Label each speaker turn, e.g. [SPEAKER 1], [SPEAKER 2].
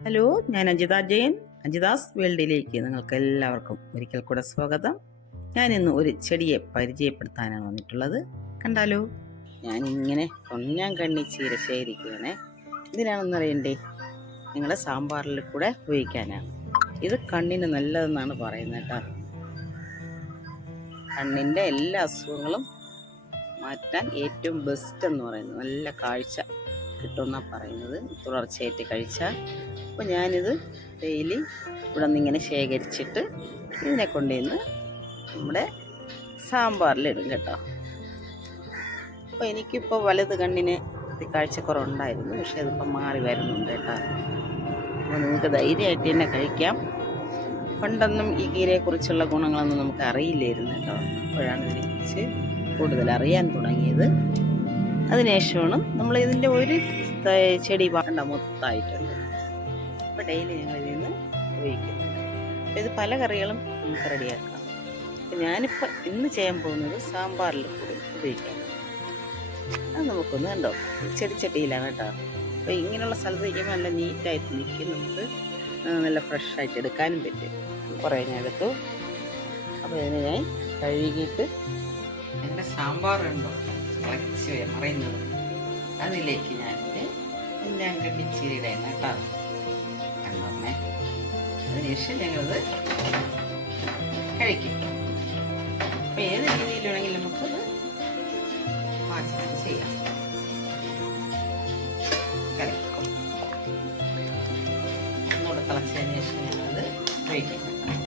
[SPEAKER 1] Hello ഞാൻ അജിത ജയൻ. അജിതാസ് വേൾഡിലേക്ക് നിങ്ങൾക്ക് എല്ലാവർക്കും ഒരിക്കൽ കൂടെ സ്വാഗതം. ഞാൻ ഇന്ന് ഒരു ചെടിയെ പരിചയപ്പെടുത്താനാണ് വന്നിട്ടുള്ളത്. കണ്ടാലോ? ഞാൻ ഇങ്ങനെ പൊന്നാൻ കണ്ണി ചീര ശേഖരിക്കുകയാണേ ഇതിനാണെന്ന് അറിയണ്ടേ നിങ്ങളെ സാമ്പാറിൽ കൂടെ ഉപയോഗിക്കാനാണ്. ഇത് കണ്ണിന് നല്ലതെന്നാണ് പറയുന്നത് കേട്ടോ. കണ്ണിന്റെ എല്ലാ അസുഖങ്ങളും മാറ്റാൻ ഏറ്റവും ബെസ്റ്റ് എന്ന് പറയുന്നത്. നല്ല കാഴ്ച. കിട്ടുമെന്നാണ് പറയുന്നത്. തുടർച്ചയായിട്ട് കഴിച്ചാൽ അപ്പോൾ ഞാനിത് ഡെയിലി ഇവിടെ നിന്ന് ഇങ്ങനെ ശേഖരിച്ചിട്ട് ഇതിനെ കൊണ്ടുവന്ന് നമ്മുടെ സാമ്പാറിലിടും കേട്ടോ. അപ്പോൾ എനിക്കിപ്പോൾ വലത് കണ്ണിന് കാഴ്ചക്കുറവുണ്ടായിരുന്നു. പക്ഷേ അതിപ്പോൾ മാറി വരുന്നുണ്ട് കേട്ടോ. അപ്പോൾ നിങ്ങൾക്ക് ധൈര്യമായിട്ട് തന്നെ കഴിക്കാം. പണ്ടൊന്നും ഈ കീരയെക്കുറിച്ചുള്ള ഗുണങ്ങളൊന്നും നമുക്ക് അറിയില്ലായിരുന്നു കേട്ടോ. അപ്പോഴാണ് ഇതിനെക്കുറിച്ച് കൂടുതൽ അറിയാൻ തുടങ്ങിയത്. അതിനുശേഷമാണ് നമ്മൾ ഇതിന്റെ ഒരു ചെടി വേണ്ട മൊത്തമായിട്ടുണ്ട്. അപ്പോൾ ഡെയിലി ഞങ്ങൾ ഇതിൽ നിന്ന് ഉപയോഗിക്കുന്നുണ്ട് ഇത് പല കറികളും നമുക്ക് റെഡിയാക്കാം. അപ്പോൾ ഞാനിപ്പോൾ ഇന്ന് ചെയ്യാൻ പോകുന്നത് സാമ്പാറിൽ കൂടി ഉപയോഗിക്കാം അത് നമുക്കൊന്ന് കണ്ടോ? ചെടിച്ചട്ടിയിലാണ് കേട്ടോ. അപ്പോൾ ഇങ്ങനെയുള്ള സ്ഥലത്ത് വയ്ക്കുമ്പോൾ നല്ല നീറ്റായിട്ട് നിൽക്കും നമുക്ക്. നല്ല ഫ്രഷായിട്ട് എടുക്കാനും പറ്റും. കുറേ ഞാൻ എടുത്തു. അപ്പോൾ ഇതിനെ ഞാൻ കഴുകിയിട്ട് എന്റെ സാമ്പാറുണ്ടോ? തിളച്ച് മറിയുന്നത്. അതിലേക്ക് ഞാൻ എന്റെ ഞാൻ കെട്ടിച്ചിരിയുടെ കേട്ടോ. കണ്ടോന്നെ അതിനുശേഷം ഞങ്ങളത് കഴിക്കും. അപ്പം ഏത് രീതിയിൽ വേണമെങ്കിലും നമുക്കത് പാചകം ചെയ്യാം. കലക്കും ഒന്നുകൂടെ തിളച്ചതിന് ശേഷം ഞങ്ങളത് കഴിക്കും.